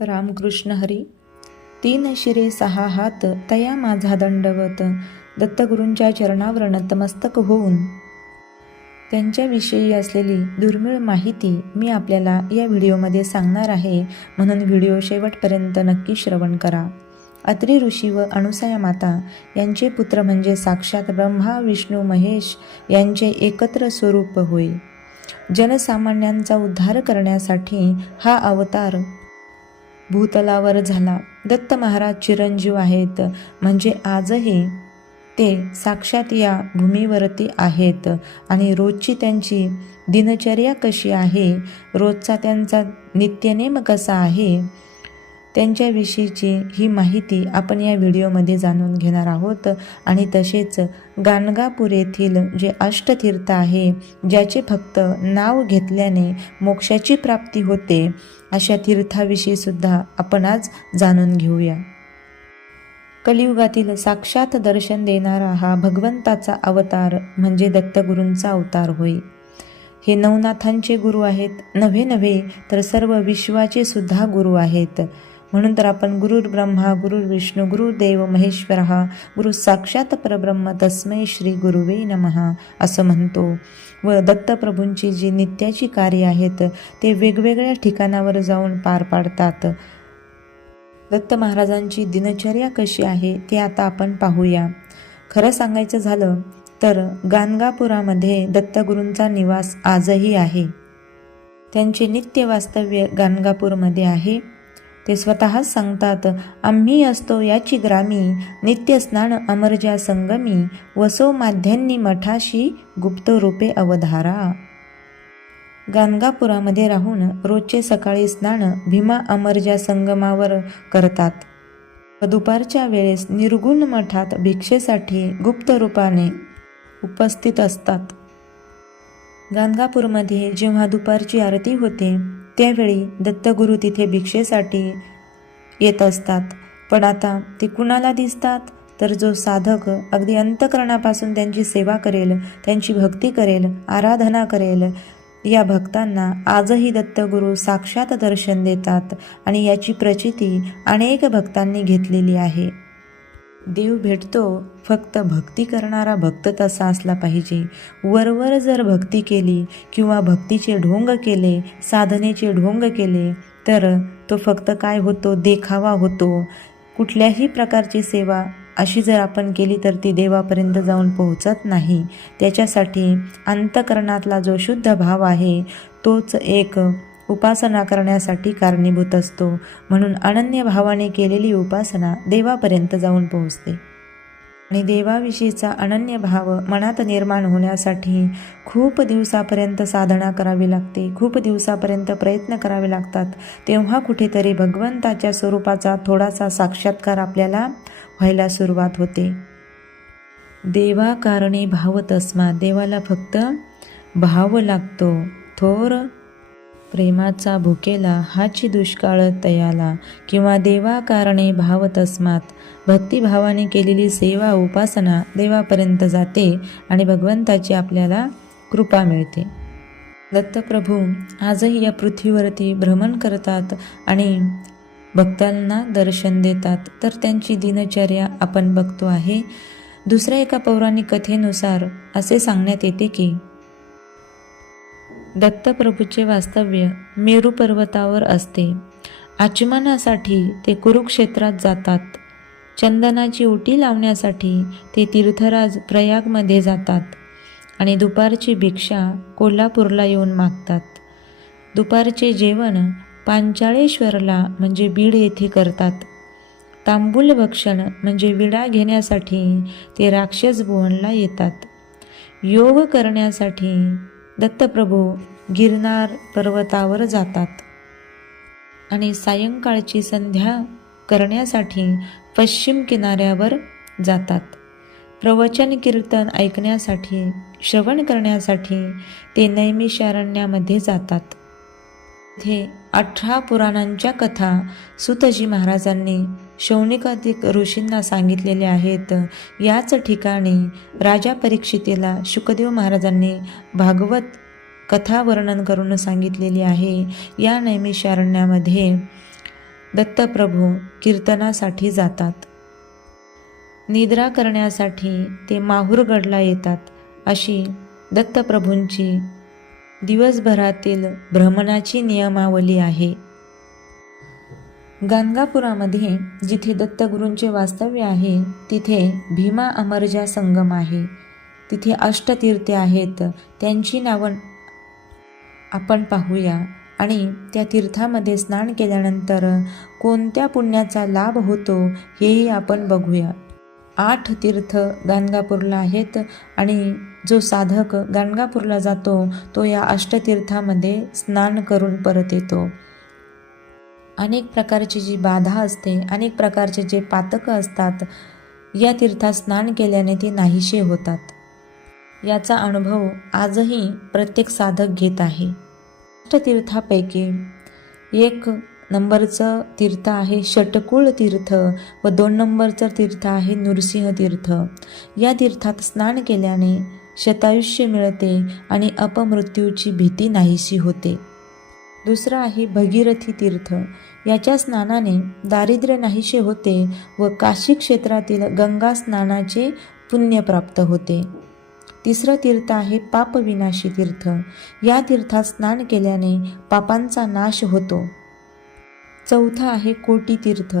रामकृष्ण हरी. तीन शिरे सहा हात तया माझा दंडवत. दत्तगुरूंच्या चरणावर नतमस्तक होऊन. त्यांच्याविषयी असलेली दुर्मिळ माहिती मी आपल्याला या व्हिडिओमध्ये सांगणार आहे म्हणून व्हिडिओ शेवटपर्यंत नक्की श्रवण करा. अत्रि ऋषी व अणुसया माता यांचे पुत्र म्हणजे साक्षात ब्रह्मा विष्णू महेश यांचे एकत्र स्वरूप होय. जनसामान्यांचा उद्धार करण्यासाठी हा अवतार भूतलावर झाला. दत्त महाराज चिरंजीव आहेत. म्हणजे आजही ते साक्षात या भूमीवरती आहेत. आणि रोजची त्यांची दिनचर्या कशी आहे? रोजचा त्यांचा नित्यनेम कसा आहे? त्यांच्याविषयीची ही माहिती आपण या व्हिडिओमध्ये जाणून घेणार आहोत. आणि तसेच गाणगापूर येथील जे अष्टतीर्थ आहे ज्याचे फक्त नाव घेतल्याने मोक्षाची प्राप्ती होते अशा तीर्थाविषयी सुद्धा आपण आज जाणून घेऊया. कलियुगातील साक्षात दर्शन देणारा हा भगवंताचा अवतार म्हणजे दत्तगुरूंचा अवतार होय. हे नवनाथांचे गुरु आहेत. नव्हे नव्हे तर सर्व विश्वाचे सुद्धा गुरु आहेत. म्हणून तर आपण गुरुर ब्रह्मा गुरुर विष्णू गुरुदेव महेश्वर हा गुरु साक्षात परब्रह्म तस्मै श्री गुरुवे नमहा असं म्हणतो. व दत्तप्रभूंची जी नित्याची कार्य आहेत ते वेगवेगळ्या ठिकाणावर जाऊन पार पाडतात. दत्त महाराजांची दिनचर्या कशी आहे ते आता आपण पाहूया. खरं सांगायचं झालं तर गाणगापुरामध्ये दत्तगुरूंचा निवास आजही आहे. त्यांचे नित्य वास्तव्य गाणगापूरमध्ये आहे. ते स्वतःच सांगतात आम्ही असतो याची ग्रामी नित्य स्नान अमरजा संगमी वसो माध्यांनी मठाशी गुप्त रूपे अवधारा. गाणगापुरामध्ये राहून रोजचे सकाळी स्नान भीमा अमरजा संगमावर करतात. व दुपारच्या वेळेस निर्गुण मठात भिक्षेसाठी गुप्त रूपाने उपस्थित असतात. गाणगापूरमध्ये जेव्हा दुपारची आरती होते त्यावेळी दत्तगुरू तिथे भिक्षेसाठी येत असतात. पण आता ते कुणाला दिसतात? तर जो साधक अगदी अंतकरणापासून त्यांची सेवा करेल त्यांची भक्ती करेल आराधना करेल या भक्तांना आजही दत्तगुरू साक्षात दर्शन देतात आणि याची प्रचिती अनेक भक्तांनी घेतलेली आहे. देव भेटतो फक्त भक्ती करणारा भक्त तसा असला पाहिजे. वरवर जर भक्ती केली किंवा भक्तीचे ढोंग केले साधनेचे ढोंग केले तर तो फक्त काय होतो? देखावा होतो. कुठल्याही प्रकारची सेवा अशी जर आपण केली तर ती देवापर्यंत जाऊन पोहोचत नाही. त्याच्यासाठी अंतकरणातला जो शुद्ध भाव आहे तोच एक उपासना करण्यासाठी कारणीभूत असतो. म्हणून अनन्य भावाने केलेली उपासना देवापर्यंत जाऊन पोहोचते. आणि देवाविषयीचा अनन्य भाव मनात निर्माण होण्यासाठी खूप दिवसापर्यंत साधना करावी लागते. खूप दिवसापर्यंत प्रयत्न करावे लागतात. तेव्हा कुठेतरी भगवंताच्या स्वरूपाचा थोडासा साक्षात्कार आपल्याला व्हायला सुरुवात होते. देवा कारणे भाव तस्मा देवाला फक्त भाव लागतो. थोर प्रेमाचा भुकेला हाची दुष्काळ तयाला किंवा देवा कारणे भाव तस्मात भक्तिभावाने केलेली सेवा उपासना देवापर्यंत जाते आणि भगवंताची आपल्याला कृपा मिळते. दत्तप्रभू आजही या पृथ्वीवरती भ्रमण करतात आणि भक्तांना दर्शन देतात. तर त्यांची दिनचर्या आपण बघतो आहे. दुसऱ्या एका पौराणिक कथेनुसार असे सांगण्यात येते की दत्तप्रभूचे वास्तव्य मेरू पर्वतावर असते. आचमनासाठी ते कुरुक्षेत्रात जातात. चंदनाची उटी लावण्यासाठी ते तीर्थराज प्रयागमध्ये जातात आणि दुपारची भिक्षा कोल्हापूरला येऊन मागतात. दुपारचे जेवण पांचाळेश्वरला म्हणजे बीड येथे करतात. तांबूल भक्षण म्हणजे विडा घेण्यासाठी ते राक्षस भुवनला येतात. योग करण्यासाठी दत्तप्रभू गिरनार पर्वतावर जातात. आणि सायंकाळची संध्या करण्यासाठी पश्चिम किनाऱ्यावर जातात. प्रवचन कीर्तन ऐकण्यासाठी श्रवण करण्यासाठी ते नैमिषारण्यामध्ये जातात. तिथे अठरा पुराणांच्या कथा सुतजी महाराजांनी शौनिकाधिक ऋषींना सांगितलेले आहेत. याच ठिकाणी राजा परीक्षितेला शुकदेव महाराजांनी भागवत कथा वर्णन करून सांगितलेली आहे. या नैमिषारण्यामध्ये दत्तप्रभू कीर्तनासाठी जातात. निद्रा करण्यासाठी ते माहूरगडला येतात. अशी दत्तप्रभूंची दिवसभरातील भ्रमणाची नियमावली आहे. गाणगापुरामध्ये जिथे दत्तगुरूंचे वास्तव्य आहे तिथे भीमा अमरजा संगम आहे. तिथे अष्टतीर्थे आहेत. त्यांची नावं आपण पाहूया. आणि त्या तीर्थामध्ये स्नान केल्यानंतर कोणत्या पुण्याचा लाभ होतो हेही आपण बघूया. आठ तीर्थ गाणगापूरला आहेत आणि जो साधक गाणगापूरला जातो तो या अष्टतीर्थामध्ये स्नान करून परत येतो. अनेक प्रकारची जी बाधा असते अनेक प्रकारचे जे पातकं असतात या तीर्थात स्नान केल्याने ते नाहीशे होतात. याचा अनुभव आजही प्रत्येक साधक घेत आहे. अष्टतीर्थापैकी एक नंबरचं तीर्थ आहे षटकुळ तीर्थ व दोन नंबरचं तीर्थ आहे नृसिंह तीर्थ. या तीर्थात स्नान केल्याने शतायुष्य मिळते आणि अपमृत्यूची भीती नाहीशी होते. दुसरं आहे भगीरथी तीर्थ. याच्या स्नानाने दारिद्र्य नाहीसे होते व काशी क्षेत्रातील गंगा स्नानाचे पुण्य प्राप्त होते. तिसरं तीर्थ आहे पापविनाशी तीर्थ. या तीर्थात स्नान केल्याने पापांचा नाश होतो. चौथा आहे कोटी तीर्थ.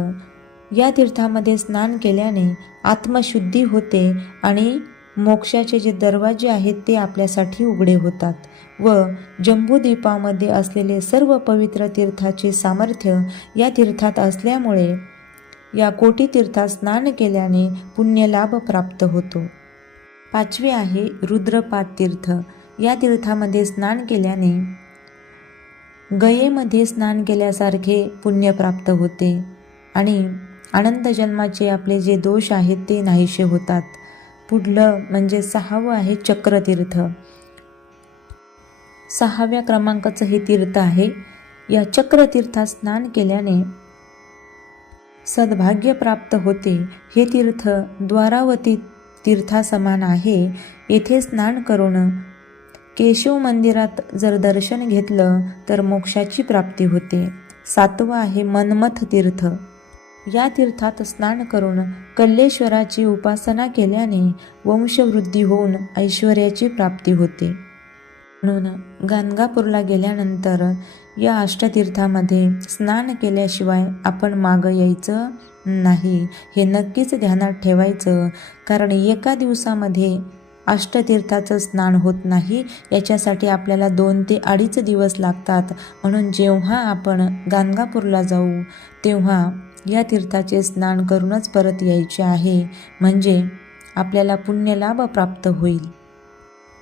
या तीर्थामध्ये स्नान केल्याने आत्मशुद्धी होते आणि मोक्षाचे जे दरवाजे आहेत ते आपल्यासाठी उघडे होतात व जम्बूद्वीपामध्ये असलेले सर्व पवित्र तीर्थाचे सामर्थ्य या तीर्थात असल्यामुळे या कोटी तीर्थात स्नान केल्याने पुण्यलाभ प्राप्त होतो. पाचवे आहे रुद्रपाद तीर्थ. या तीर्थामध्ये स्नान केल्याने गयेमध्ये स्नान केल्यासारखे पुण्य प्राप्त होते आणि अनंत जन्माचे आपले जे दोष आहेत ते नाहीसे होतात. पुढलं म्हणजे सहावं आहे चक्रतीर्थ. सहाव्या क्रमांकाचं हे तीर्थ आहे. या चक्रतीर्थात स्नान केल्याने सद्भाग्य प्राप्त होते. हे तीर्थ द्वारावती तीर्थासमान आहे. येथे स्नान करून केशव मंदिरात जर दर्शन घेतलं तर मोक्षाची प्राप्ती होते. सातवं आहे मनमथ तीर्थ. या तीर्थात स्नान करून कल्लेश्वराची उपासना केल्याने वंशवृद्धी होऊन ऐश्वर्याची प्राप्ती होते. म्हणून गाणगापूरला गेल्यानंतर या अष्टतीर्थामध्ये स्नान केल्याशिवाय आपण मागं यायचं नाही हे नक्कीच ध्यानात ठेवायचं कारण एका दिवसामध्ये अष्टतीर्थाचं स्नान होत नाही याच्यासाठी आपल्याला दोन ते अडीच दिवस लागतात. म्हणून जेव्हा आपण गाणगापूरला जाऊ तेव्हा या तीर्थाचे स्नान करूनच परत यायचे आहे. म्हणजे आपल्याला पुण्यलाभ प्राप्त होईल.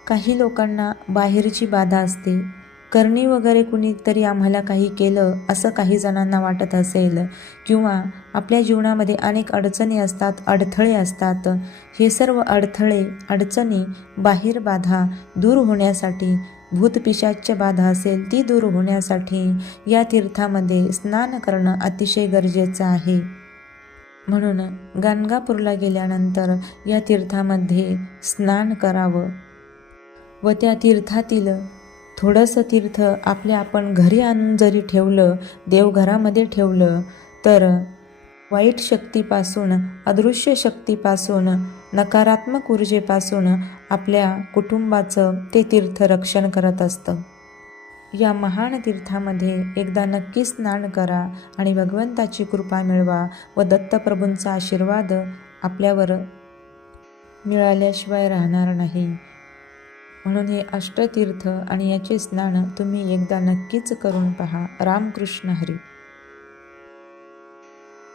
काही लोकांना बाहेरची बाधा असते. करणी वगैरे कुणीतरी आम्हाला काही केलं असं काही जणांना वाटत असेल किंवा आपल्या जीवनामध्ये अनेक अडचणी असतात अडथळे असतात हे सर्व अडथळे अडचणी बाहेर बाधा दूर होण्यासाठी भूतपिशाच्य बाधा असेल ती दूर होण्यासाठी या तीर्थामध्ये स्नान करणं अतिशय गरजेचं आहे. म्हणून गाणगापूरला गेल्यानंतर या तीर्थामध्ये स्नान करावं व त्या तीर्थातील थोडंसं तीर्थ आपल्या आपण घरी आणून जरी ठेवलं देवघरामध्ये ठेवलं तर वाईट शक्तीपासून अदृश्य शक्तीपासून नकारात्मक ऊर्जेपासून आपल्या कुटुंबाचं ते तीर्थ रक्षण करत असतं. या महान तीर्थामध्ये एकदा नक्की स्नान करा आणि भगवंताची कृपा मिळवा व दत्तप्रभूंचा आशीर्वाद आपल्यावर मिळाल्याशिवाय राहणार नाही. म्हणून हे अष्टतीर्थ आणि याचे स्नान तुम्ही एकदा नक्कीच करून पहा. रामकृष्ण हरी.